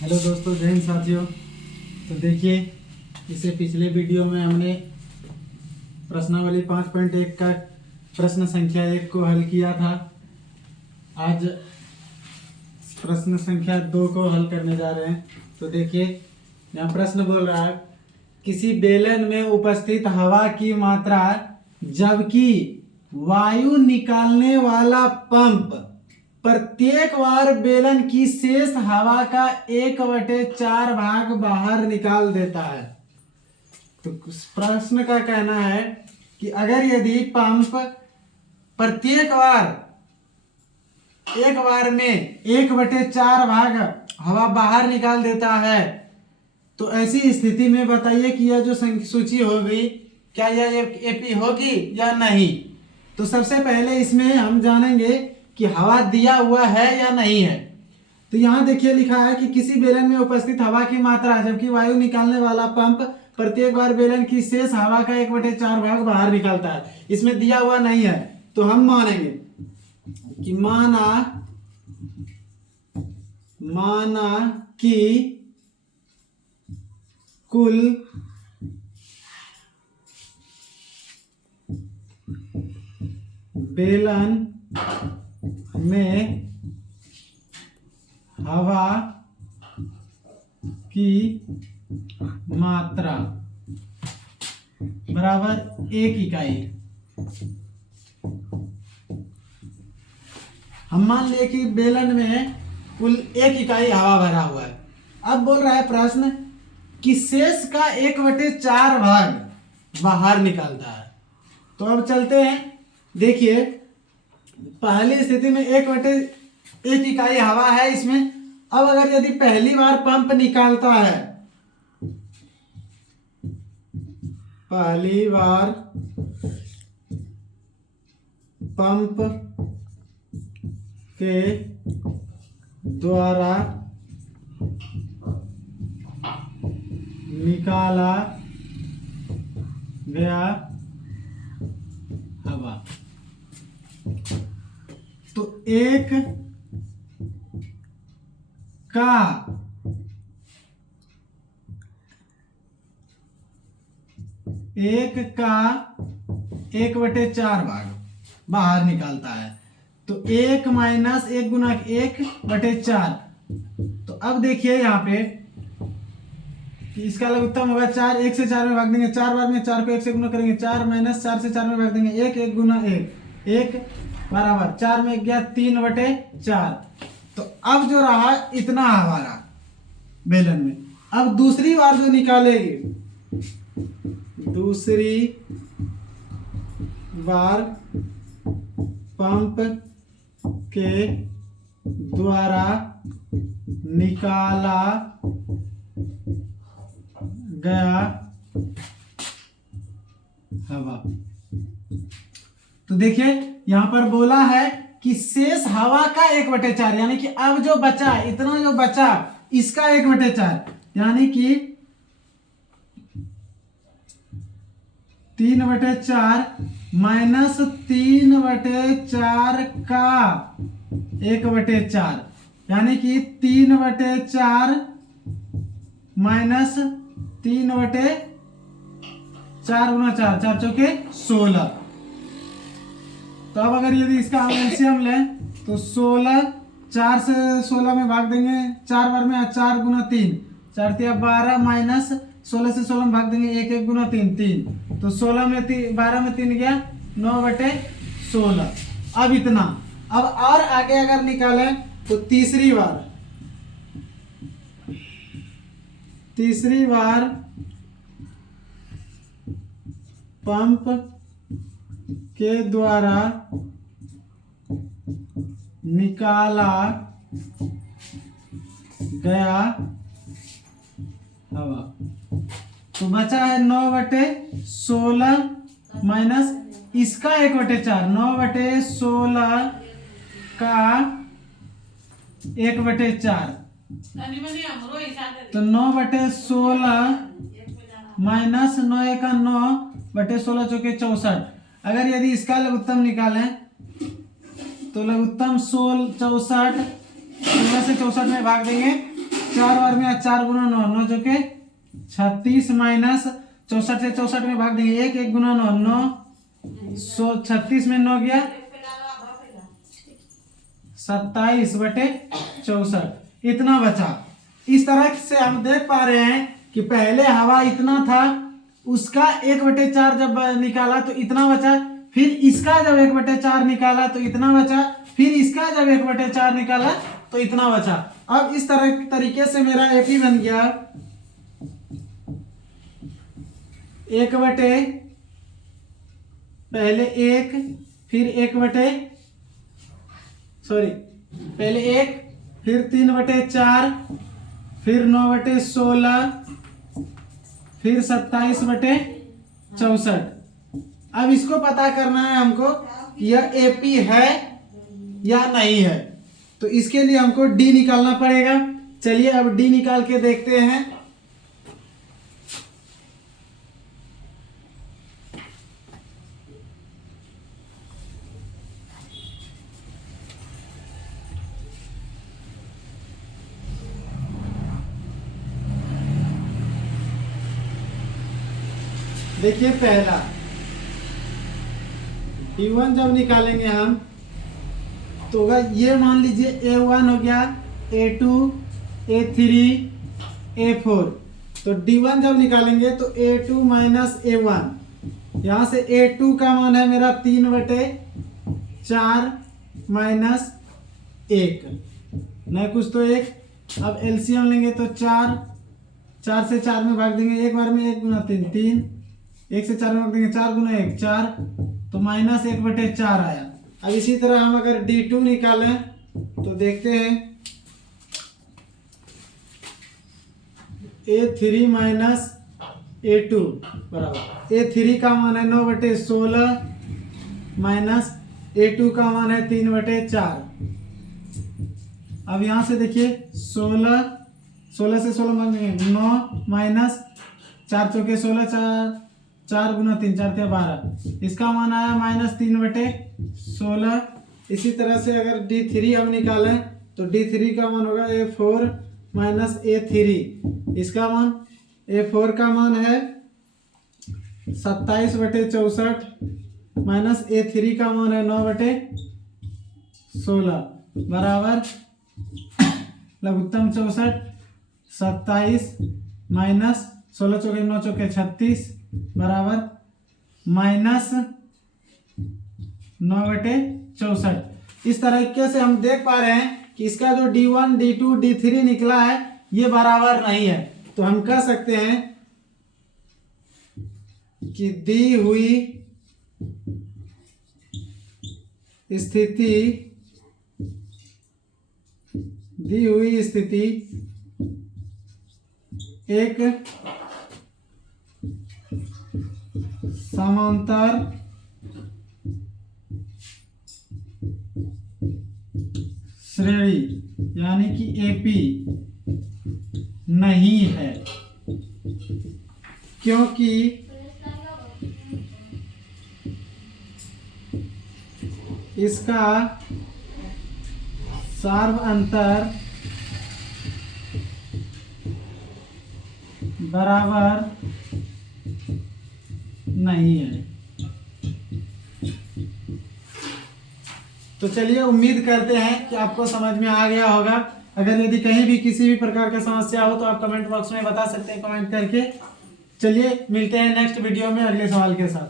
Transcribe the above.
Hello दोस्तों, जय हिंद साथियों। तो देखिए, इससे पिछले वीडियो में हमने प्रश्नावली 5.1 का प्रश्न संख्या 1 को हल किया था। आज प्रश्न संख्या 2 को हल करने जा रहे हैं। तो देखिए, यहाँ प्रश्न बोल रहा है, किसी बेलन में उपस्थित हवा की मात्रा जबकि वायु निकालने वाला पंप प्रत्येक बार बेलन की शेष हवा का 1/4 भाग बाहर निकाल देता है। तो प्रश्न का कहना है कि अगर यदि पंप प्रत्येक एक बार में 1/4 भाग हवा बाहर निकाल देता है, तो ऐसी स्थिति में बताइए कि यह जो सूची होगी, क्या यह एपी होगी या नहीं। तो सबसे पहले इसमें हम जानेंगे कि हवा दिया हुआ है या नहीं है। तो यहाँ देखिए लिखा है कि किसी बेलन में उपस्थित हवा की मात्रा जबकि वायु निकालने वाला पंप प्रत्येक बार बेलन की शेष हवा का 1/4 भाग बाहर निकालता है। इसमें दिया हुआ नहीं है, तो हम मानेंगे कि माना कि कुल बेलन में हवा की मात्रा बराबर 1 इकाई। हम मान लिए कि बेलन में कुल 1 इकाई हवा भरा हुआ है। अब बोल रहा है प्रश्न कि शेष का 1/4 भाग बाहर निकालता है। तो अब चलते हैं। देखिए, पहली स्थिति में 1/1 इकाई हवा है इसमें। अब अगर यदि पहली बार पंप निकालता है, पहली बार पंप के द्वारा निकाला गया हवा, तो एक का 1/4 भाग बाहर निकालता है। तो 1 माइनस 1 गुना 1/4। तो अब देखिए यहाँ पे कि इसका लघुत्तम होगा 4। 1 से 4 में भाग देंगे 4 बार में, 4 को 1 से गुना करेंगे 4 माइनस 4 से 4 में भाग देंगे 1। 1 गुना 1 बराबर 4 में गया 3/4। तो अब जो रहा इतना हमारा बेलन में। अब दूसरी बार जो निकालेगी, दूसरी बार पंप के द्वारा निकाला गया हवा, तो देखिए यहां पर बोला है कि शेष हवा का 1/4, यानी कि अब जो बचा, इतना जो बचा इसका 1/4, यानी कि 3/4 माइनस 3/4 का 1/4, यानी कि 3/4 माइनस 3/4 गुना 4, 4 चौके 16। तो अब अगर यदि इसका हम एलसीएम लें तो 16, 4 से 16 में भाग देंगे 4 बार में, 4 गुना 3, 4 तिया 12 माइनस 16 से 16 में भाग देंगे 1 1 गुना 3 3। तो 16 में 12 में 3 गया 9/16। अब इतना। अब और आगे अगर निकालें तो तीसरी बार पंप के द्वारा निकाला गया हवा, तो बचा है 9/16 माइनस इसका 1/4, 9/16 का 1/4। तो 9/16 माइनस 9 का 9/16 चौके 64। अगर यदि इसका लघुत्तम निकालें तो लघुत्तम 64 16 से 64 में भाग देंगे 4 बार में 4 गुना 9, 9 जो के 36 माइनस 64 से 64 में भाग देंगे 1, 1 गुना 9, 9 36 में 9 गया 27/64, इतना बचा। इस तरह से हम देख पा रहे हैं कि पहले हवा इतना था, उसका 1/4 जब निकाला तो इतना बचा, फिर इसका जब 1/4 निकाला तो इतना बचा, फिर इसका जब 1/4 निकाला तो इतना बचा। अब इस तरीके से मेरा एपी बन गया 1 पहले 1 फिर 3/4 फिर 9/16 फिर 27/64। अब इसको पता करना है हमको यह एपी है या नहीं है, तो इसके लिए हमको डी निकालना पड़ेगा। चलिए अब डी निकाल के देखते हैं। देखिए पहला D1 जब निकालेंगे हम तो होगा, ये मान लीजिए A1 हो गया, A2 A3 A4। तो D1 जब निकालेंगे तो A2 माइनस A1, यहाँ से A2 का मान है मेरा 3/4 माइनस 1, नहीं कुछ तो 1। अब एलसीएम लेंगे तो 4 से 4 में भाग देंगे, एक बार में 1 गुना 3 3, 1 से 4 में भाग देंगे 4 गुना 1 4, तो माइनस 1/4 आया। अब इसी तरह हम अगर D2 निकालें तो देखते हैं A3 माइनस A2 बराबर, A3 का मान है 9/16 माइनस A2 का मान है 3/4। अब यहाँ से देखिए 16 से 16 मांगेंगे 9 माइनस 4 चौके 16, 4 गुना 3 4 × 12, इसका मान आया माइनस 3/16। इसी तरह से अगर D3 हम निकालें तो D3 का मान होगा A4 माइनस A3, इसका मान A4 का मान है 27/64 माइनस A3 का मान है 9/16 बराबर लघुत्तम 64, 27 माइनस 16 चौके 9 चौके 36 बराबर माइनस 9/64। इस तरीके से हम देख पा रहे हैं कि इसका जो D1 D2 D3 निकला है ये बराबर नहीं है। तो हम कह सकते हैं कि दी हुई स्थिति एक समांतर श्रेणी यानी कि एपी नहीं है, क्योंकि इसका सार्व अंतर बराबर नहीं है। तो चलिए उम्मीद करते हैं कि आपको समझ में आ गया होगा। अगर यदि कहीं भी किसी भी प्रकार का समस्या हो तो आप कमेंट बॉक्स में बता सकते हैं कमेंट करके। चलिए मिलते हैं नेक्स्ट वीडियो में अगले सवाल के साथ।